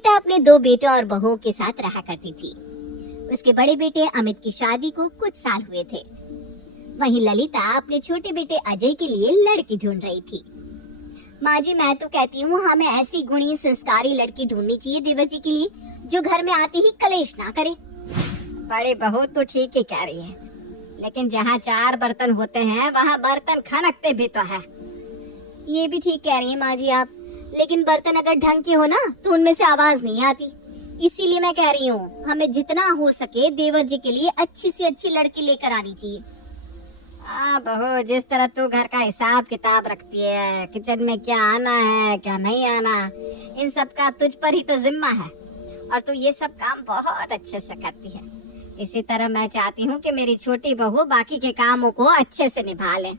ललिता अपने 2 बेटों और बहुओं के साथ रहा करती थी। उसके बड़े बेटे अमित की शादी को कुछ साल हुए थे। वहीं ललिता अपने छोटे बेटे अजय के लिए लड़की ढूंढ रही थी। माँ जी, मैं तो कहती हूँ हमें ऐसी गुणी संस्कारी लड़की ढूंढनी चाहिए देवर जी के लिए, जो घर में आते ही कलेश ना करे। बड़े बहू तो ठीक ही कह रही है, लेकिन जहाँ 4 बर्तन होते हैं वहाँ बर्तन खनकते भी तो है। ये भी ठीक कह रही है माँ जी आप, लेकिन बर्तन अगर ढंग के हो ना तो उनमें से आवाज नहीं आती। इसीलिए मैं कह रही हूँ हमें जितना हो सके देवर जी के लिए अच्छी से अच्छी लड़की लेकर आनी चाहिए। बहू, जिस तरह तू घर का हिसाब किताब रखती है, किचन में क्या आना है क्या नहीं आना, इन सब का तुझ पर ही तो जिम्मा है, और तू ये सब काम बहुत अच्छे से करती है। इसी तरह मैं चाहती हूँ कि मेरी छोटी बहू बाकी के कामों को अच्छे से निभा ले।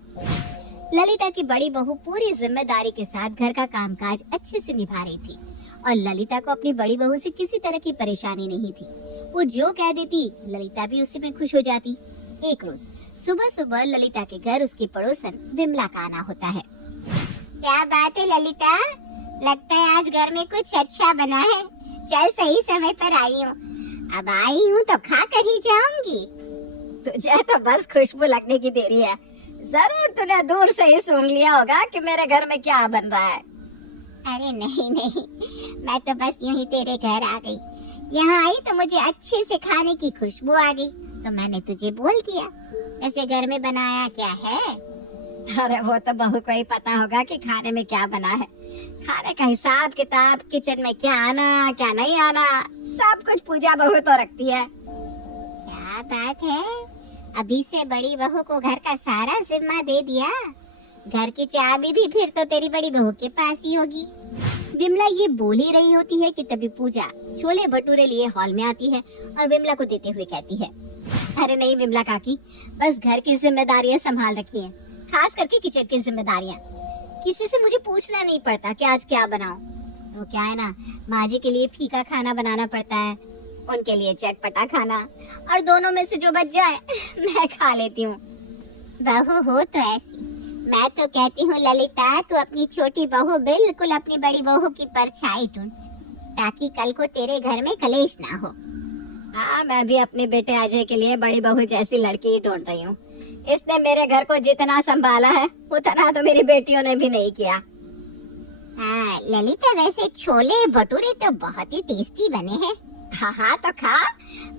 ललिता की बड़ी बहू पूरी जिम्मेदारी के साथ घर का कामकाज अच्छे से निभा रही थी, और ललिता को अपनी बड़ी बहू से किसी तरह की परेशानी नहीं थी। वो जो कह देती ललिता भी उसी में खुश हो जाती। एक रोज सुबह सुबह ललिता के घर उसकी पड़ोसन विमला का आना होता है। क्या बात है ललिता, लगता है आज घर में कुछ अच्छा बना है। चल, सही समय पर आई हूँ। अब आई हूँ तो खा कर ही जाऊंगी। तुझे तो बस खुशबू लगने की देरी है। जरूर तूने दूर से ही सूंघ लिया होगा कि मेरे घर में क्या बन रहा है। अरे नहीं नहीं, मैं तो बस यूं ही तेरे घर आ गई। यहाँ आई तो मुझे अच्छे से खाने की खुशबू आ गई, तो मैंने तुझे बोल दिया। ऐसे घर में बनाया क्या है? अरे वो तो बहू को ही पता होगा कि खाने में क्या बना है। खाने का हिसाब किताब, किचन में क्या आना क्या नहीं आना, सब कुछ पूजा बहू तो रखती है। क्या बात है, अभी से बड़ी बहू को घर का सारा जिम्मा दे दिया। घर की चाबी भी फिर तो तेरी बड़ी बहू के पास ही होगी। विमला ये बोल ही रही होती है कि तभी पूजा छोले भटूरे लिए हॉल में आती है और विमला को देते हुए कहती है, अरे नहीं विमला काकी, बस घर की जिम्मेदारियां संभाल रखी है, खास करके किचन की जिम्मेदारियां। किसी से मुझे पूछना नहीं पड़ता कि आज क्या बनाऊं। वो क्या है ना, माँ जी के लिए फीका खाना बनाना पड़ता है, उनके लिए चटपटा खाना, और दोनों में से जो बच जाए मैं खा लेती हूँ। बहू हो तो ऐसी, मैं तो कहती हूँ ललिता, तू अपनी छोटी बहू बिल्कुल अपनी बड़ी बहू की परछाई ढूंढ, ताकि कल को तेरे घर में कलेश ना हो। हाँ, मैं भी अपने बेटे अजय के लिए बड़ी बहू जैसी लड़की ही ढूंढ रही हूँ। इसने मेरे घर को जितना संभाला है उतना तो मेरी बेटियों ने भी नहीं किया। हाँ ललिता, वैसे छोले भटूरे तो बहुत ही टेस्टी बने हैं। हाँ तो खा,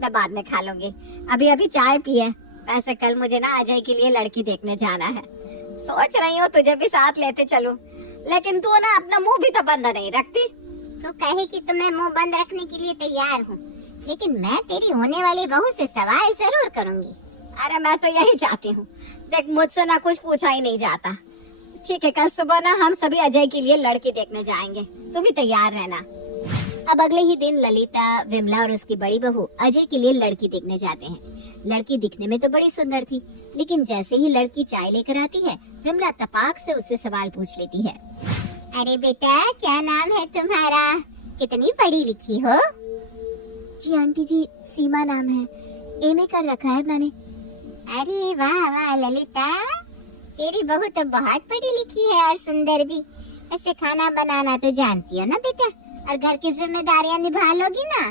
मैं बाद में खा लूंगी। अभी चाय पिए। वैसे कल मुझे ना अजय के लिए लड़की देखने जाना है। सोच रही हूँ तुझे भी साथ लेते चलूं, लेकिन तू ना अपना मुंह भी तो बंद नहीं रखती। तू कहे कि तुम्हें मुंह बंद रखने के लिए तैयार हूँ, लेकिन मैं तेरी होने वाली बहू से सवाल जरूर करूंगी। अरे मैं तो यही चाहती हूँ। देख, मुझसे ना कुछ पूछा ही नहीं जाता। ठीक है, कल सुबह ना हम सभी अजय के लिए लड़की देखने जाएंगे, तू भी तैयार रहना। अब अगले ही दिन ललिता, विमला और उसकी बड़ी बहू अजय के लिए लड़की देखने जाते हैं। लड़की दिखने में तो बड़ी सुंदर थी, लेकिन जैसे ही लड़की चाय लेकर आती है, विमला तपाक से उससे सवाल पूछ लेती है। अरे बेटा, क्या नाम है तुम्हारा? कितनी पढ़ी लिखी हो? जी आंटी जी, सीमा नाम है, एमए कर रखा है मैंने। अरे वाह वाह ललिता, तेरी बहू तो बहुत पढ़ी लिखी है और सुंदर भी। ऐसे खाना बनाना तो जानती हो ना बेटा, और घर की जिम्मेदारियां निभा लोगी ना?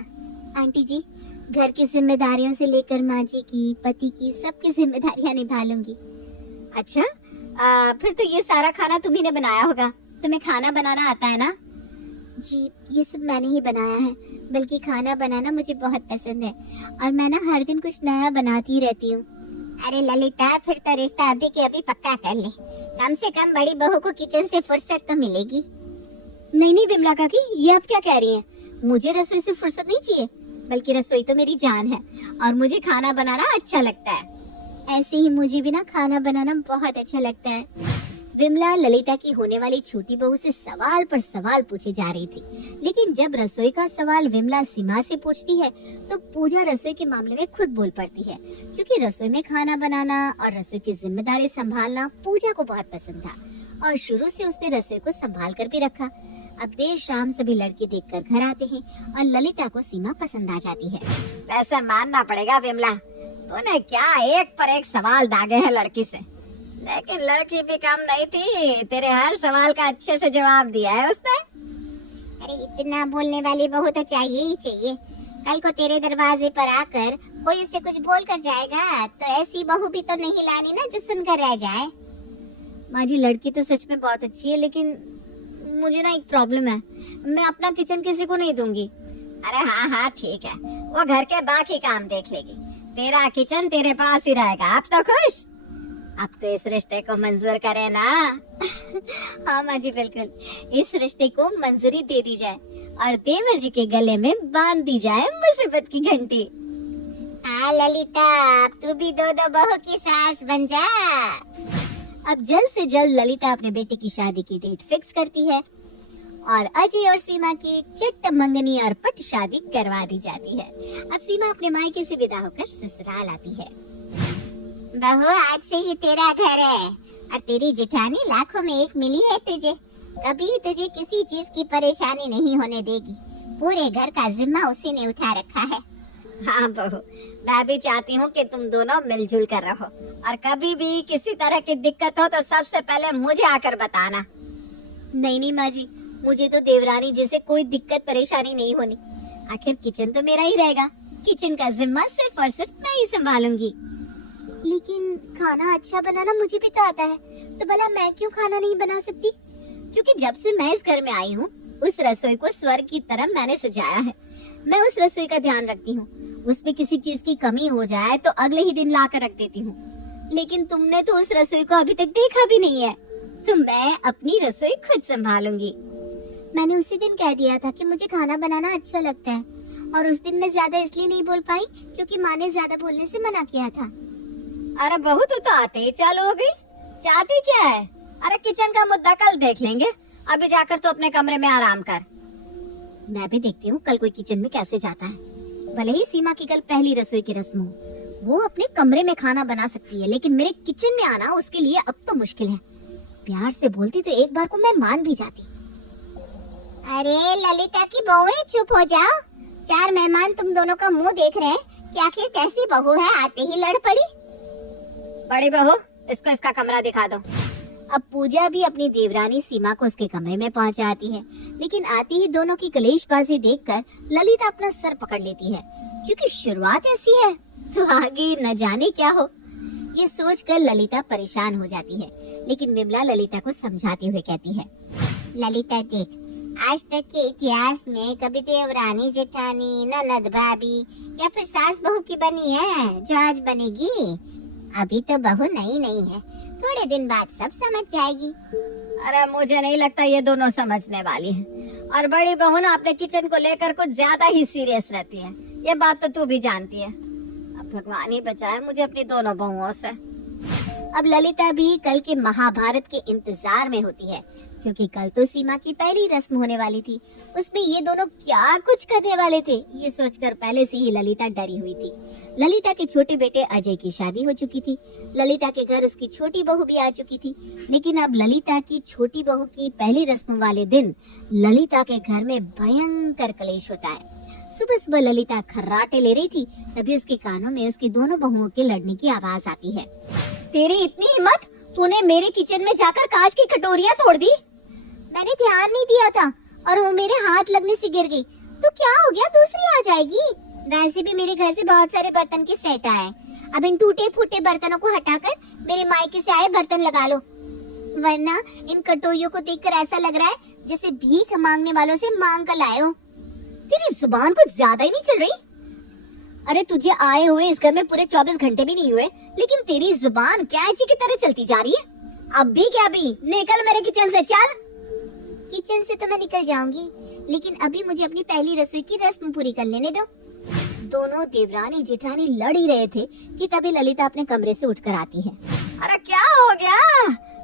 आंटी जी, घर की जिम्मेदारियों से लेकर माँ जी की, पति की, सबकी जिम्मेदारियां निभा लूंगी। अच्छा, फिर तो ये सारा खाना तुम्ही ने बनाया होगा। तुम्हें खाना बनाना आता है ना? जी, ये सब मैंने ही बनाया है, बल्कि खाना बनाना मुझे बहुत पसंद है, और मैं ना हर दिन कुछ नया बनाती रहती हूँ। अरे ललिता, फिर तो रिश्ता अभी के अभी पक्का कर ले। कम से कम बड़ी बहू को किचन से फुर्सत तो मिलेगी। नहीं विमला काकी, ये आप क्या कह रही हैं? मुझे रसोई से फुर्सत नहीं चाहिए, बल्कि रसोई तो मेरी जान है, और मुझे खाना बनाना अच्छा लगता है। ऐसे ही मुझे भी ना खाना बनाना बहुत अच्छा लगता है। विमला ललिता की होने वाली छोटी बहू से सवाल पर सवाल पूछे जा रही थी, लेकिन जब रसोई का सवाल विमला सीमा से पूछती है तो पूजा रसोई के मामले में खुद बोल पड़ती है, क्योंकि रसोई में खाना बनाना और रसोई की जिम्मेदारी संभालना पूजा को बहुत पसंद था, और शुरू से उसने रसोई को संभाल कर भी रखा। अब देर शाम सभी लड़की देखकर घर आते हैं और ललिता को सीमा पसंद आ जाती है। वैसे मानना पड़ेगा विमला, तूने क्या एक पर एक सवाल दागे हैं लड़की से, लेकिन लड़की भी कम नहीं थी, तेरे हर सवाल का अच्छे से जवाब दिया है उसने। अरे इतना बोलने वाली बहू तो चाहिए ही चाहिए। कल को तेरे दरवाजे पर आकर कोई उससे कुछ बोल कर जाएगा तो ऐसी बहू भी तो नहीं लानी ना जो सुनकर रह जाए। माँ जी, लड़की तो सच में बहुत अच्छी है, लेकिन मुझे ना एक प्रॉब्लम है, मैं अपना किचन किसी को नहीं दूंगी। अरे हाँ हाँ ठीक है, वो घर के बाकी काम देख लेगी, तेरा किचन तेरे पास ही रहेगा। अब तो खुश? अब तो इस रिश्ते को मंजूर करे ना। हाँ माँ जी बिल्कुल, इस रिश्ते को मंजूरी दे दी जाए और देवर जी के गले में बांध दी जाए मुसीबत की घंटी। हाँ ललिता, अब तू भी दो दो बहू की सास बन जा। अब जल्द से जल्द ललिता अपने बेटे की शादी की डेट फिक्स करती है और अजय और सीमा की चिट्ट मंगनी और पट शादी करवा दी जाती है। अब सीमा अपने मायके से विदा होकर ससुराल आती है। बहू, आज से ये तेरा घर है और तेरी जेठानी लाखों में एक मिली है तुझे। कभी तुझे किसी चीज की परेशानी नहीं होने देगी। पूरे घर का जिम्मा उसी ने उठा रखा है। हाँ बहू, मैं भी चाहती हूँ कि तुम दोनों मिलजुल कर रहो और कभी भी किसी तरह की दिक्कत हो तो सबसे पहले मुझे आकर बताना। नहीं नहीं माँ जी, मुझे तो देवरानी जी से कोई दिक्कत परेशानी नहीं होनी। आखिर किचन तो मेरा ही रहेगा, किचन का जिम्मा सिर्फ और सिर्फ मैं ही संभालूंगी। लेकिन खाना अच्छा बनाना मुझे भी तो आता है, तो भला मैं क्यों खाना नहीं बना सकती? क्योंकि जब से मैं इस घर में आई हूँ, उस रसोई को स्वर्ग की तरह मैंने सजाया है। मैं उस रसोई का ध्यान रखती हूँ, उसमें किसी चीज की कमी हो जाए तो अगले ही दिन ला कर रख देती हूँ। लेकिन तुमने तो उस रसोई को अभी तक देखा भी नहीं है, तो मैं अपनी रसोई खुद संभालूंगी। मैंने उसी दिन कह दिया था कि मुझे खाना बनाना अच्छा लगता है, और उस दिन मैं ज्यादा इसलिए नहीं बोल पाई क्योंकि माँ ने ज्यादा बोलने से मना किया था। अरे बहू, तू तो आते ही चालू हो गई, चाहती क्या है? अरे किचन का मुद्दा कल देख लेंगे, अभी जाकर तो अपने कमरे में आराम कर। मैं भी देखती हूँ कल कोई किचन में कैसे जाता है। भले ही सीमा की कल पहली रसोई की रस्म हो, वो अपने कमरे में खाना बना सकती है, लेकिन मेरे किचन में आना उसके लिए अब तो मुश्किल है। प्यार से बोलती तो एक बार को मैं मान भी जाती। अरे ललिता की बहुएं, चुप हो जाओ। 4 मेहमान तुम दोनों का मुंह देख रहे हैं कि आखिर कैसी बहू है, आते ही लड़ पड़ी। बड़ी बहू, इसको इसका कमरा दिखा दो। अब पूजा भी अपनी देवरानी सीमा को उसके कमरे में पहुंचाती है, लेकिन आती ही दोनों की कलेशबाजी देखकर ललिता अपना सर पकड़ लेती है, क्योंकि शुरुआत ऐसी है तो आगे न जाने क्या हो। ये सोचकर ललिता परेशान हो जाती है, लेकिन विमला ललिता को समझाते हुए कहती है, ललिता देख, आज तक के इतिहास में कभी देवरानी जेठानी, ननद भाभी या फिर सास बहू की बनी है जो आज बनेगी? अभी तो बहू नई नहीं है, थोड़े दिन बाद सब समझ जाएगी। अरे मुझे नहीं लगता ये दोनों समझने वाली है, और बड़ी बहू ना अपने किचन को लेकर कुछ ज्यादा ही सीरियस रहती है, ये बात तो तू भी जानती है। अब भगवान ही बचाए मुझे अपनी दोनों बहुओं से। अब ललिता भी कल के महाभारत के इंतजार में होती है, क्योंकि कल तो सीमा की पहली रस्म होने वाली थी। उसमें ये दोनों क्या कुछ करने वाले थे, ये सोचकर पहले से ही ललिता डरी हुई थी। ललिता के छोटे बेटे अजय की शादी हो चुकी थी, ललिता के घर उसकी छोटी बहू भी आ चुकी थी, लेकिन अब ललिता की छोटी बहू की पहली रस्म वाले दिन ललिता के घर में भयंकर कलेश होता है। सुबह सुबह ललिता खर्राटे ले रही थी, तभी उसके कानों में उसकी दोनों बहुओं के लड़ने की आवाज आती है। तेरी इतनी हिम्मत, तूने मेरे किचन में जाकर कांच की कटोरियां तोड़ दी। मैंने ध्यान नहीं दिया था और वो मेरे हाथ लगने से गिर गई, तो क्या हो गया, दूसरी आ जाएगी। वैसे भी मेरे घर से बहुत सारे बर्तन के सेट आए, अब इन टूटे फूटे बर्तनों को हटाकर मेरे मायके से आए बर्तन लगा लो, वरना इन कटोरियों को देखकर ऐसा लग रहा है जैसे भीख मांगने वालों से मांग कर लाए हो। तेरी जुबान कुछ ज्यादा ही नहीं चल रही? अरे तुझे आए हुए इस घर में पूरे 24 घंटे भी नहीं हुए, लेकिन तेरी जुबान कैंची की तरह चलती जा रही है। अब भी क्या भी, निकल मेरे किचन से, चल। किचन से तो मैं निकल जाऊंगी, लेकिन अभी मुझे अपनी पहली रसोई की रस्म पूरी कर लेने दो। दोनों देवरानी जेठानी लड़ ही रहे थे कि तभी ललिता अपने कमरे से उठकर आती है। अरे क्या हो गया,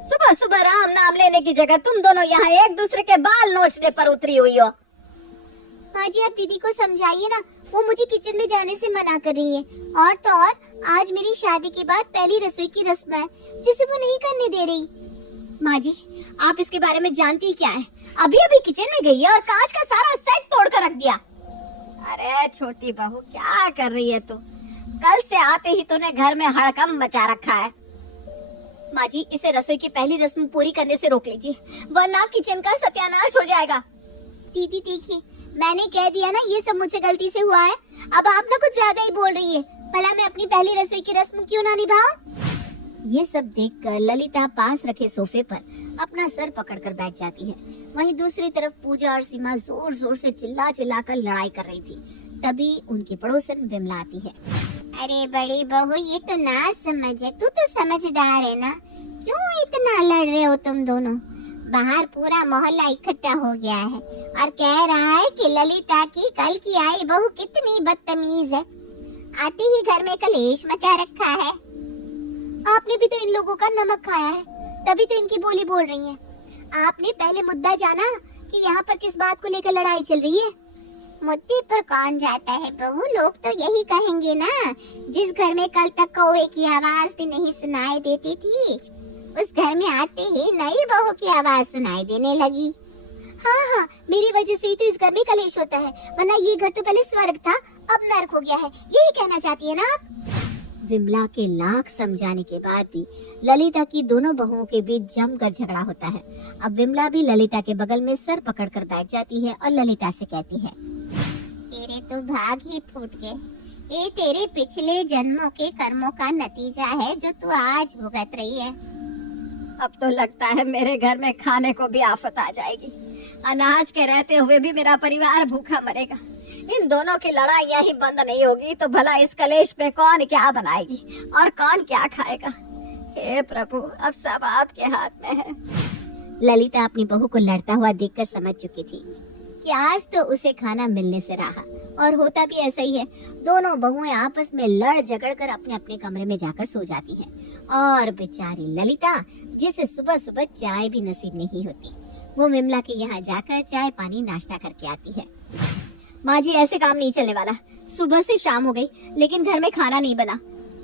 सुबह सुबह राम नाम लेने की जगह तुम दोनों यहाँ एक दूसरे के बाल नोचने पर उतरी हुई हो। माँ जी, आप दीदी को समझाइए ना, वो मुझे किचन में जाने से मना कर रही है, और तो और आज मेरी शादी के बाद पहली रसोई की रस्म है जिसे वो नहीं करने दे रही। माँ जी, आप इसके बारे में जानती क्या है? अभी अभी किचन में गई है और कांच का सारा सेट तोड़ कर रख दिया। अरे छोटी बहू, क्या कर रही है तू? कल से आते ही तूने घर में हड़कंप मचा रखा है। माँ जी, इसे रसोई की पहली रस्म पूरी करने से रोक लीजिए, वरना किचन का सत्यानाश हो जाएगा। दीदी देखिए, मैंने कह दिया ना ये सब मुझसे गलती से हुआ है। अब आप ना कुछ ज्यादा ही बोल रही है। भला मैं अपनी पहली रसोई की रस्म क्यों ना निभाऊं? ये सब देखकर ललिता पास रखे सोफे पर अपना सर पकड़कर बैठ जाती है। वहीं दूसरी तरफ पूजा और सीमा जोर जोर से चिल्ला चिल्ला कर लड़ाई कर रही थी। तभी उनकी पड़ोसन विमला आती है। अरे बड़ी बहू, ये तो ना समझे, तू तो समझदार है ना, क्यों इतना लड़ रहे हो तुम दोनों? बाहर पूरा मोहल्ला इकट्ठा हो गया है और कह रहा है कि ललिता की कल की आई बहू कितनी बदतमीज है, आते ही घर में कलेश मचा रखा है। आपने भी तो इन लोगों का नमक खाया है, तभी तो इनकी बोली बोल रही हैं। आपने पहले मुद्दा जाना कि यहाँ पर किस बात को लेकर लड़ाई चल रही है? मुद्दे पर कौन जाता है बहू, लोग तो यही कहेंगे ना, जिस घर में कल तक कौवे की आवाज भी नहीं सुनाई देती थी, उस घर में आते ही नई बहू की आवाज सुनाई देने लगी। हाँ हाँ, मेरी वजह से ही तो इस घर में कलेश होता है, वरना ये घर तो पहले स्वर्ग था, अब नर्क हो गया है, यही कहना चाहती है ना आप? विमला के लाख समझाने के बाद भी ललिता की दोनों बहुओं के बीच जमकर झगड़ा होता है। अब विमला भी ललिता के बगल में सर पकड़कर बैठ जाती है और ललिता से कहती है, तेरे तो भाग ही फूट गए, ये तेरे पिछले जन्मों के कर्मों का नतीजा है जो तू आज भुगत रही है। अब तो लगता है मेरे घर में खाने को भी आफत आ जाएगी, अनाज के रहते हुए भी मेरा परिवार भूखा मरेगा। इन दोनों की लड़ाइयाँ ही बंद नहीं होगी तो भला इस कलेश पे कौन क्या बनाएगी और कौन क्या खाएगा। हे प्रभु, अब सब आपके हाथ में है। ललिता अपनी बहू को लड़ता हुआ देखकर समझ चुकी थी कि आज तो उसे खाना मिलने से रहा, और होता भी ऐसा ही है। दोनों बहुएं आपस में लड़ झगड़ कर अपने अपने कमरे में जाकर सो जाती हैं। और बेचारी ललिता, जिसे सुबह सुबह चाय भी नसीब नहीं होती, वो विमला के यहाँ जाकर चाय पानी नाश्ता करके आती है। माँ जी, ऐसे काम नहीं चलने वाला। सुबह से शाम हो गई लेकिन घर में खाना नहीं बना।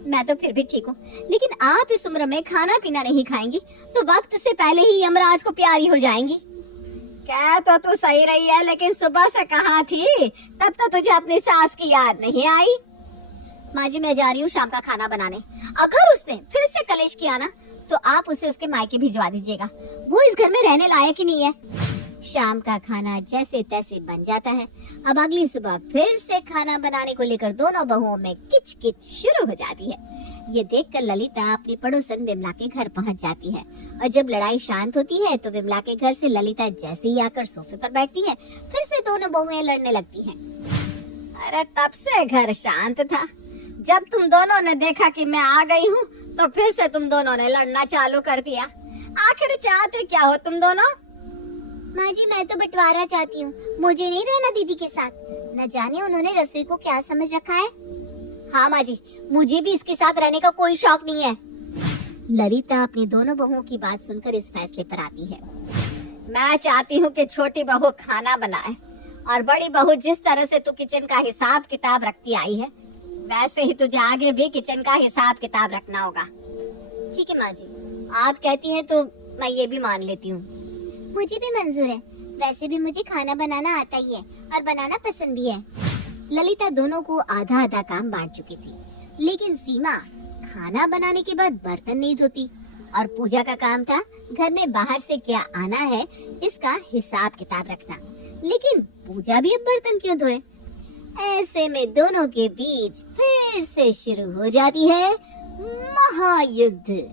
मैं तो फिर भी ठीक हूँ, लेकिन आप इस उम्र में खाना पीना नहीं खाएंगी तो वक्त से पहले ही यमराज को प्यारी हो जाएंगी। क्या तो तू सही रही है, लेकिन सुबह से कहाँ थी? तब तो तुझे अपनी सास की याद नहीं आई। माँ जी, मैं जा रही हूँ शाम का खाना बनाने। अगर उसने फिर से कलेश किया ना तो आप उसे उसके मायके भिजवा दीजिएगा। वो इस घर में रहने लायक ही नहीं है। शाम का खाना जैसे तैसे बन जाता है। अब अगली सुबह फिर से खाना बनाने को लेकर दोनों बहुओं में किचकिच शुरू हो जाती है। ये देखकर ललिता अपनी पड़ोसन विमला के घर पहुंच जाती है, और जब लड़ाई शांत होती है तो विमला के घर से ललिता जैसे ही आकर सोफे पर बैठती है, फिर से दोनों बहुएं लड़ने लगती हैं। अरे तब से घर शांत था, जब तुम दोनों ने देखा कि मैं आ गई हूँ तो फिर से तुम दोनों ने लड़ना चालू कर दिया। आखिर चाहते क्या हो तुम दोनों? माँ जी, मैं तो बंटवारा चाहती हूँ, मुझे नहीं रहना दीदी के साथ। न जाने उन्होंने रसोई को क्या समझ रखा है। हाँ माँ जी, मुझे भी इसके साथ रहने का कोई शौक नहीं है। ललिता अपनी दोनों बहुओं की बात सुनकर इस फैसले पर आती है। मैं चाहती हूँ कि छोटी बहू खाना बनाए और बड़ी बहू जिस तरह से तू किचन का हिसाब किताब रखती आई है, वैसे ही तुझे आगे भी किचन का हिसाब किताब रखना होगा। ठीक है माँ जी, आप कहती हैं तो मैं ये भी मान लेती हूँ। मुझे भी मंजूर है, वैसे भी मुझे खाना बनाना आता ही है और बनाना पसंद भी है। ललिता दोनों को आधा आधा काम बांट चुकी थी, लेकिन सीमा खाना बनाने के बाद बर्तन नहीं धोती, और पूजा का काम था घर में बाहर से क्या आना है इसका हिसाब किताब रखना। लेकिन पूजा भी अब बर्तन क्यों धोए? ऐसे में दोनों के बीच फिर से शुरू हो जाती है महायुद्ध।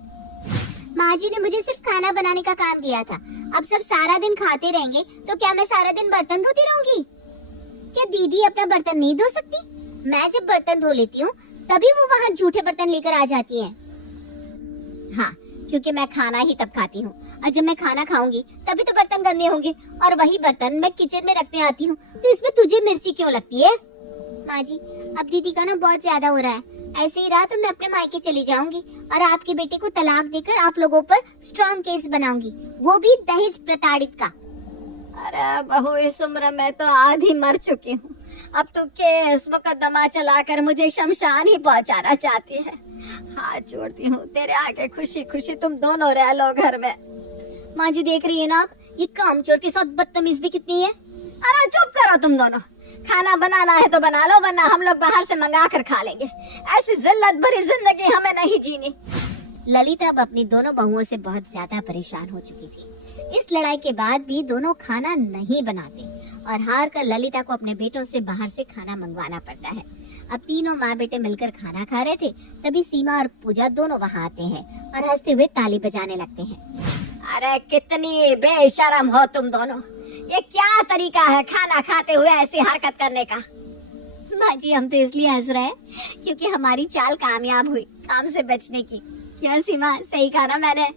माँ जी ने मुझे सिर्फ खाना बनाने का काम दिया था, अब सब सारा दिन खाते रहेंगे तो क्या मैं सारा दिन बर्तन धोती रहूंगी? क्या दीदी अपना बर्तन नहीं धो सकती? मैं जब बर्तन धो लेती हूँ तभी वो वहाँ झूठे बर्तन लेकर आ जाती हैं। हाँ, क्योंकि मैं खाना ही तब खाती हूँ, और जब मैं खाना खाऊंगी तभी तो बर्तन गंदे होंगे, और वही बर्तन मैं किचन में रखने आती हूँ, तो इसमें तुझे मिर्ची क्यों लगती है? माँ जी, अब दीदी का ना बहुत ज्यादा हो रहा है, ऐसे ही रहा तो मैं अपने मायके चली जाऊंगी और आपके बेटे को तलाक देकर आप लोगों पर स्ट्रॉन्ग केस बनाऊंगी, वो भी दहेज प्रताड़ित का। अरे बहू, इस उम्र में तो आधी मर चुकी हूँ, अब तो केस मुकदमा चलाकर मुझे शमशान ही पहुँचाना चाहती है। हाथ जोड़ती हूँ तेरे आगे, खुशी खुशी तुम दोनों रह लो घर में। माँ जी देख रही है ना, ये कामचोर के साथ बदतमीज भी कितनी है। अरे चुप करो तुम दोनों, खाना बनाना है तो बना लो, वरना हम लोग बाहर से मंगा कर खा लेंगे। ऐसी जिल्लत भरी जिंदगी हमें नहीं जीनी। ललिता अब अपनी दोनों बहुओं से बहुत ज्यादा परेशान हो चुकी थी। इस लड़ाई के बाद भी दोनों खाना नहीं बनाते और हार कर ललिता को अपने बेटों से बाहर से खाना मंगवाना पड़ता है। अब तीनों माँ बेटे मिलकर खाना खा रहे थे, तभी सीमा और पूजा दोनों वहाँ आते हैं और हंसते हुए ताली बजाने लगते हैं। अरे कितनी बेशरम हो तुम दोनों, ये क्या तरीका है खाना खाते हुए ऐसी हरकत करने का? माँ जी, हम तो इसलिए हंस रहे हैं क्योंकि हमारी चाल कामयाब हुई काम से बचने की। क्या सीमा, सही कहा ना मैंने?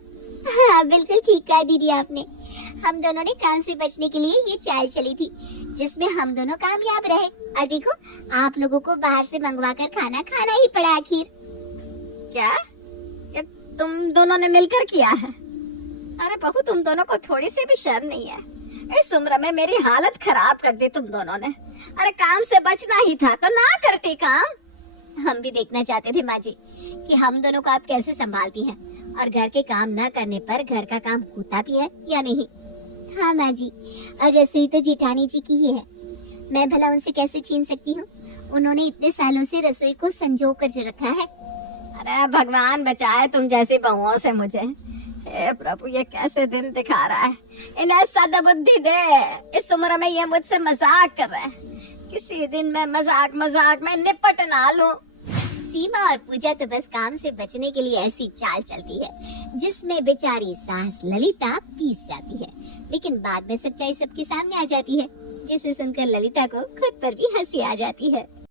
हाँ, बिल्कुल ठीक कहा दीदी आपने। हम दोनों ने काम से बचने के लिए ये चाल चली थी जिसमें हम दोनों कामयाब रहे। और देखो, आप लोगों को बाहर से मंगवा कर खाना खाना ही पड़ा आखिर। क्या ये तुम दोनों ने मिलकर किया है? अरे बहू, तुम दोनों को थोड़ी सी भी शर्म नहीं है? इस उम्र में मेरी हालत खराब कर दी तुम दोनों ने। अरे काम से बचना ही था तो ना करती काम। हम भी देखना चाहते थे माँ जी कि हम दोनों को आप कैसे संभालती हैं और घर के काम न करने पर घर का काम होता भी है या नहीं। हाँ माँ जी, और रसोई तो जेठानी जी की ही है, मैं भला उनसे कैसे छीन सकती हूँ? उन्होंने इतने सालों से रसोई को संजो कर जो रखा है। अरे भगवान बचाए तुम जैसी बहुओं से मुझे। हे प्रभु, ये कैसे दिन दिखा रहा है। इन्हें सद्बुद्धि दे, इस उम्र में ये मुझसे मजाक कर रहे हैं। किसी दिन मैं मजाक में निपट ना लूं। सीमा और पूजा तो बस काम से बचने के लिए ऐसी चाल चलती है जिसमें बेचारी सास ललिता पीस जाती है, लेकिन बाद में सच्चाई सबके सामने आ जाती है, जिसे सुनकर ललिता को खुद पर भी हंसी आ जाती है।